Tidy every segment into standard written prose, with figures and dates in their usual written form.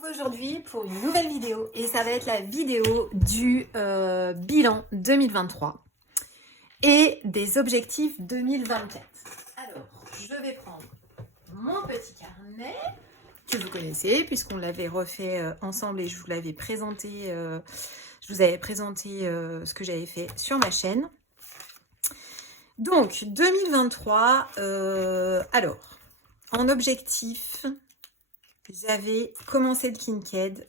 retrouve aujourd'hui pour une nouvelle vidéo et ça va être la vidéo du bilan 2023 et des objectifs 2024. Alors, je vais prendre mon petit carnet que vous connaissez puisqu'on l'avait refait ensemble et je vous avais présenté ce que j'avais fait sur ma chaîne. Donc, 2023, alors, en objectif, j'avais commencé le Kinked.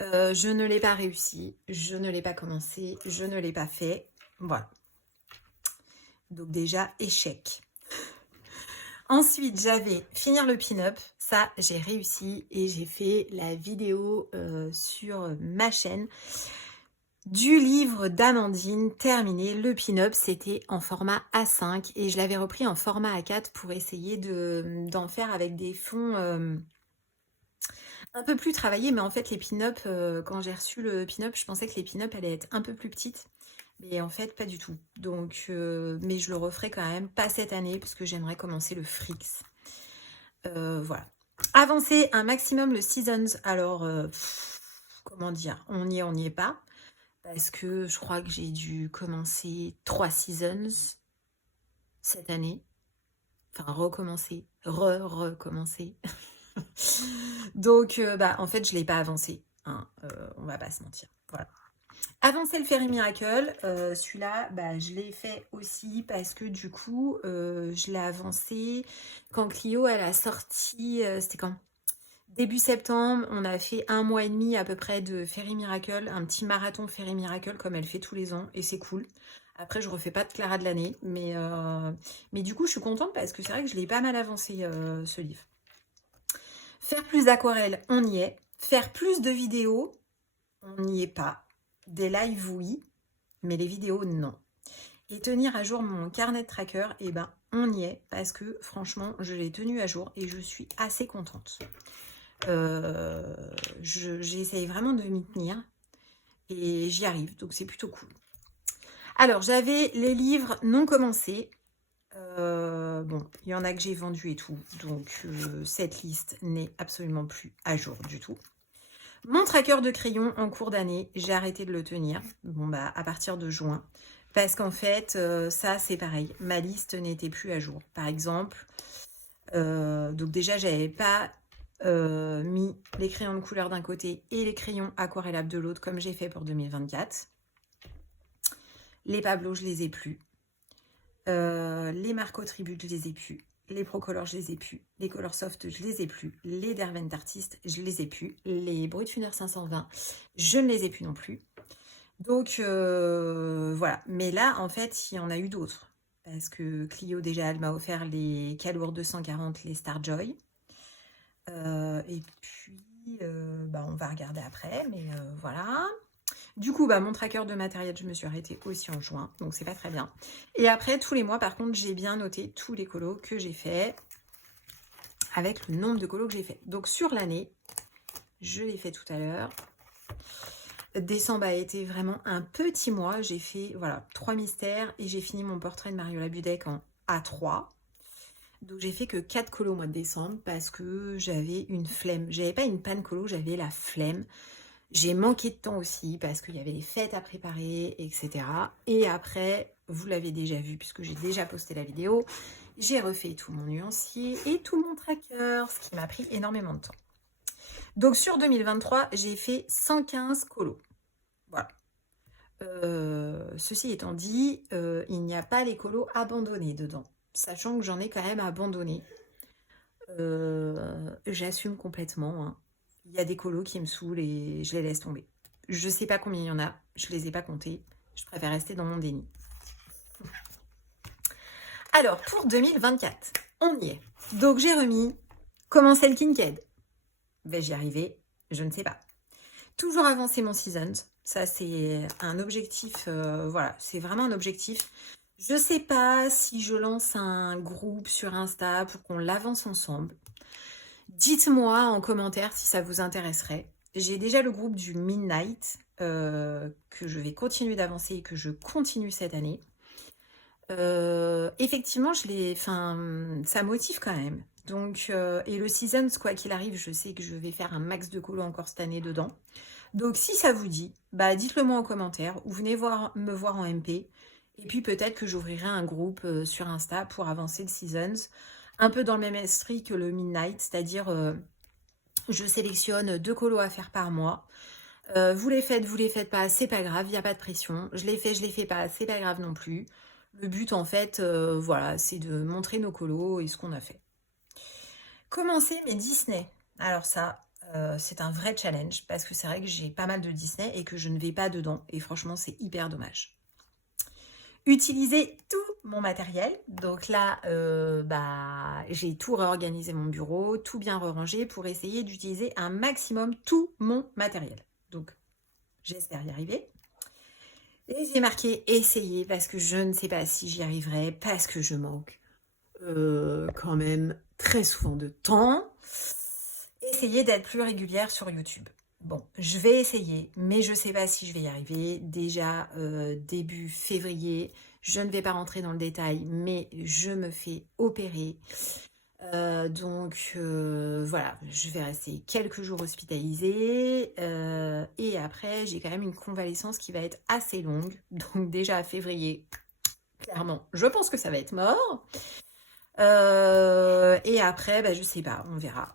Je ne l'ai pas réussi, je ne l'ai pas commencé, je ne l'ai pas fait. Voilà. Donc déjà, échec. Ensuite, j'avais finir le pin-up. Ça, j'ai réussi et j'ai fait la vidéo sur ma chaîne du livre d'Amandine terminé. Le pin-up, c'était en format A5 et je l'avais repris en format A4 pour essayer d'en faire avec des fonds un peu plus travaillés. Mais en fait, les pin-up, quand j'ai reçu le pin-up, je pensais que les pin-up allaient être un peu plus petites. Mais en fait, pas du tout. Donc, mais je le referai quand même, pas cette année, parce que j'aimerais commencer le Frix. Voilà. Avancer un maximum le Seasons. Alors, comment dire, on n'y est pas. Parce que je crois que j'ai dû commencer 3 seasons cette année. Enfin, recommencer. Recommencer. Donc, en fait, je ne l'ai pas avancé. Hein, on va pas se mentir. Voilà. Avancer le Fairy Miracle. Celui-là, je l'ai fait aussi parce que du coup, je l'ai avancé quand Clio, elle a sorti... C'était quand ? Début septembre, on a fait 1 mois et demi à peu près de Fairy Miracle, un petit marathon Fairy Miracle comme elle fait tous les ans et c'est cool. Après, je refais pas de Clara de l'année, mais du coup, je suis contente parce que c'est vrai que je l'ai pas mal avancé ce livre. Faire plus d'aquarelles, on y est. Faire plus de vidéos, on n'y est pas. Des lives, oui, mais les vidéos, non. Et tenir à jour mon carnet de tracker, on y est parce que franchement, je l'ai tenu à jour et je suis assez contente. J'essaye vraiment de m'y tenir et j'y arrive, donc c'est plutôt cool. Alors, j'avais les livres non commencés. Bon, il y en a que j'ai vendus et tout, donc cette liste n'est absolument plus à jour du tout. Mon tracker de crayon en cours d'année, j'ai arrêté de le tenir. Bon, à partir de juin. Parce qu'en fait, ça, c'est pareil. Ma liste n'était plus à jour. Par exemple, donc déjà, j'avais pas mis les crayons de couleur d'un côté et les crayons aquarellables de l'autre, comme j'ai fait pour 2024. Les Pablo, je les ai plus. Les Marco Tribute, je les ai plus. Les Procolor, je les ai plus. Les Color Soft, je les ai plus. Les Derwent Artist, je les ai plus. Les Brutfuner 520, je ne les ai plus non plus. Donc, voilà. Mais là, en fait, il y en a eu d'autres. Parce que Clio, déjà, elle m'a offert les Calour 240, les Starjoy. Et puis, on va regarder après. Mais voilà. Du coup, mon tracker de matériel, je me suis arrêtée aussi en juin. Donc, c'est pas très bien. Et après, tous les mois, par contre, j'ai bien noté tous les colos que j'ai fait. Avec le nombre de colos que j'ai fait. Donc, sur l'année, je l'ai fait tout à l'heure. Décembre a été vraiment un petit mois. J'ai fait, voilà, 3 mystères. Et j'ai fini mon portrait de Mariola Budek en A3. Donc, j'ai fait que 4 colos au mois de décembre. Parce que j'avais une flemme. J'avais pas une panne colo, j'avais la flemme. J'ai manqué de temps aussi parce qu'il y avait les fêtes à préparer, etc. Et après, vous l'avez déjà vu puisque j'ai déjà posté la vidéo, j'ai refait tout mon nuancier et tout mon tracker, ce qui m'a pris énormément de temps. Donc sur 2023, j'ai fait 115 colos. Voilà. Ceci étant dit, il n'y a pas les colos abandonnés dedans. Sachant que j'en ai quand même abandonné. J'assume complètement, hein. Il y a des colos qui me saoulent et je les laisse tomber. Je ne sais pas combien il y en a, je ne les ai pas comptés. Je préfère rester dans mon déni. Alors, pour 2024, on y est. Donc, j'ai remis comment c'est le Kinked. J'y arrivais, je ne sais pas. Toujours avancer mon Seasons. Ça, c'est un objectif. Voilà, c'est vraiment un objectif. Je ne sais pas si je lance un groupe sur Insta pour qu'on l'avance ensemble. Dites-moi en commentaire si ça vous intéresserait. J'ai déjà le groupe du Midnight que je vais continuer d'avancer et que je continue cette année. Effectivement, ça motive quand même. Donc, et le Seasons, quoi qu'il arrive, je sais que je vais faire un max de colos encore cette année dedans. Donc, si ça vous dit, bah, dites-le moi en commentaire ou venez me voir en MP. Et puis, peut-être que j'ouvrirai un groupe sur Insta pour avancer le Seasons. Un peu dans le même esprit que le Midnight, c'est-à-dire je sélectionne 2 colos à faire par mois. Vous les faites pas, c'est pas grave, il n'y a pas de pression. Je les fais pas, c'est pas grave non plus. Le but, en fait, voilà, c'est de montrer nos colos et ce qu'on a fait. Commencer mes Disney. Alors ça, c'est un vrai challenge parce que c'est vrai que j'ai pas mal de Disney et que je ne vais pas dedans. Et franchement, c'est hyper dommage. Utiliser tout mon matériel. Donc là, bah, j'ai tout réorganisé mon bureau, tout bien rangé pour essayer d'utiliser un maximum tout mon matériel. Donc, j'espère y arriver. Et j'ai marqué essayer parce que je ne sais pas si j'y arriverai, parce que je manque quand même très souvent de temps. Essayer d'être plus régulière sur YouTube. Bon, je vais essayer, mais je ne sais pas si je vais y arriver. Déjà, début février, je ne vais pas rentrer dans le détail, mais je me fais opérer. Donc voilà, je vais rester quelques jours hospitalisée et après j'ai quand même une convalescence qui va être assez longue. Donc déjà à février, clairement, je pense que ça va être mort. Et après, bah, je sais pas, on verra.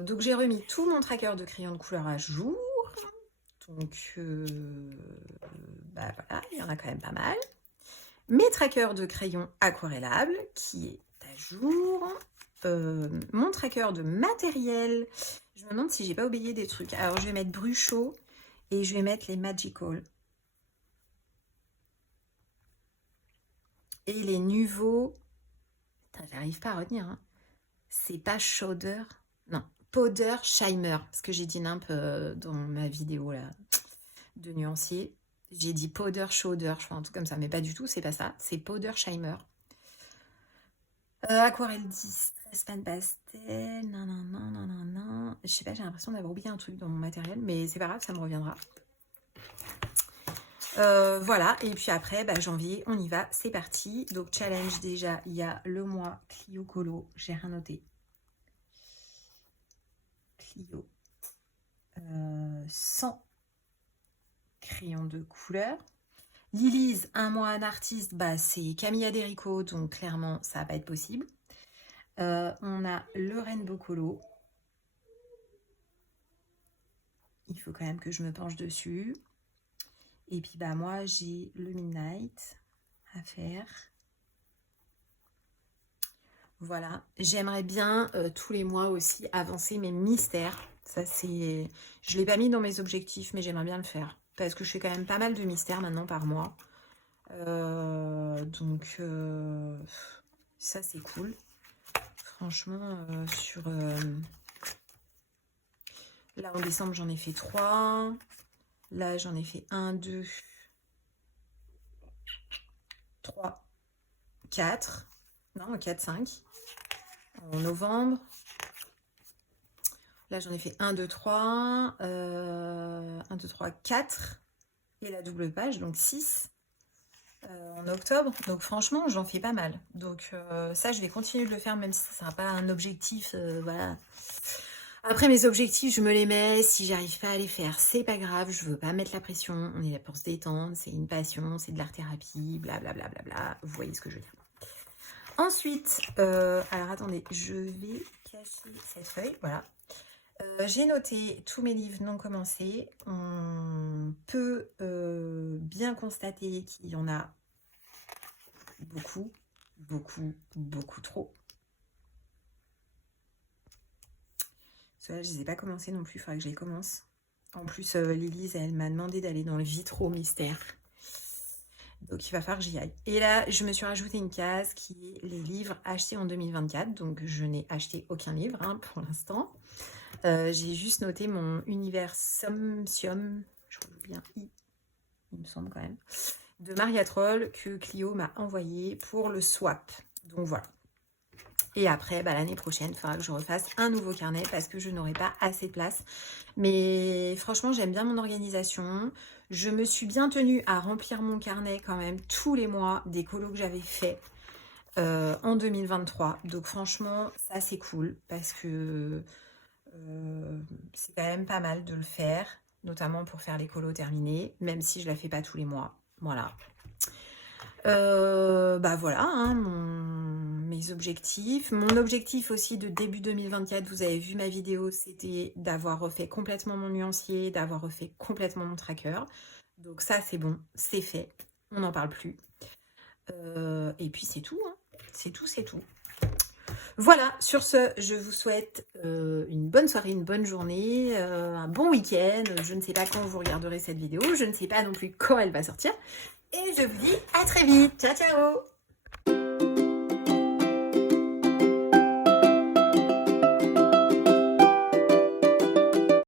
Donc j'ai remis tout mon tracker de crayons de couleur à jour. Donc bah voilà, il y en a quand même pas mal. Mes trackers de crayons aquarellables qui est à jour. Mon tracker de matériel. Je me demande si j'ai pas oublié des trucs. Alors je vais mettre Bruchot et je vais mettre les Magical. Et les nouveaux. J'arrive pas à retenir. Hein. C'est pas Schauder. Non, Powder Shimer. Parce que j'ai dit nimp dans ma vidéo là de nuancier. J'ai dit Powder Schauder, je crois, un truc comme ça, mais pas du tout, c'est pas ça. C'est Powder Shimer. Aquarelle 10, Pan Pastel, non. Je sais pas, j'ai l'impression d'avoir oublié un truc dans mon matériel, mais c'est pas grave, ça me reviendra. Voilà, et puis après, bah, janvier, on y va, c'est parti. Donc challenge déjà, il y a le mois Clio Colo, j'ai rien noté. Clio. 100 crayons de couleur. Lilise, un mois un artiste, bah, c'est Camilla Derico, donc clairement, ça va pas être possible. On a le Rainbow Colo. Il faut quand même que je me penche dessus. Et puis, bah, moi, j'ai le Midnight à faire. Voilà. J'aimerais bien, tous les mois aussi, avancer mes mystères. Ça, c'est... Je ne l'ai pas mis dans mes objectifs, mais j'aimerais bien le faire. Parce que je fais quand même pas mal de mystères maintenant par mois. Donc, ça, c'est cool. Franchement, sur... là, en décembre, j'en ai fait 3. Là, j'en ai fait 1, 2, 3, 4. Non, 4, 5. En novembre. Là, j'en ai fait 1, 2, 3. 1, 2, 3, 4. Et la double page, donc 6. En octobre. Donc, franchement, j'en fais pas mal. Donc, ça, je vais continuer de le faire, même si ça ne sera pas un objectif. Voilà. Après, mes objectifs, je me les mets. Si j'arrive pas à les faire, c'est pas grave. Je veux pas mettre la pression. On est là pour se détendre. C'est une passion. C'est de l'art-thérapie. Blablabla. Vous voyez ce que je veux dire. Ensuite, alors attendez, je vais cacher cette feuille. Voilà. J'ai noté tous mes livres non commencés. On peut bien constater qu'il y en a beaucoup trop. Ceux-là, je ne les ai pas commencés non plus, il faudrait que je les commence. En plus, Lilise, elle m'a demandé d'aller dans le vitro mystère. Donc, il va falloir que j'y aille. Et là, je me suis rajouté une case qui est les livres achetés en 2024. Donc, je n'ai acheté aucun livre pour l'instant. J'ai juste noté mon univers Somsium, je crois bien il me semble quand même, de Maria Troll que Clio m'a envoyé pour le swap. Donc voilà. Et après, bah, l'année prochaine, il faudra que je refasse un nouveau carnet parce que je n'aurai pas assez de place. Mais franchement, j'aime bien mon organisation. Je me suis bien tenue à remplir mon carnet quand même tous les mois des colos que j'avais fait. en 2023. Donc franchement, ça c'est cool parce que c'est quand même pas mal de le faire, notamment pour faire les colos terminés, même si je la fais pas tous les mois. Voilà. Bah voilà, hein, mes objectifs. Mon objectif aussi de début 2024, vous avez vu ma vidéo, c'était d'avoir refait complètement mon nuancier, d'avoir refait complètement mon tracker. Donc ça, c'est bon, c'est fait. On n'en parle plus. Et puis c'est tout, hein. C'est tout, c'est tout. Voilà, sur ce, je vous souhaite une bonne soirée, une bonne journée, un bon week-end. Je ne sais pas quand vous regarderez cette vidéo, je ne sais pas non plus quand elle va sortir. Et je vous dis à très vite. Ciao, ciao!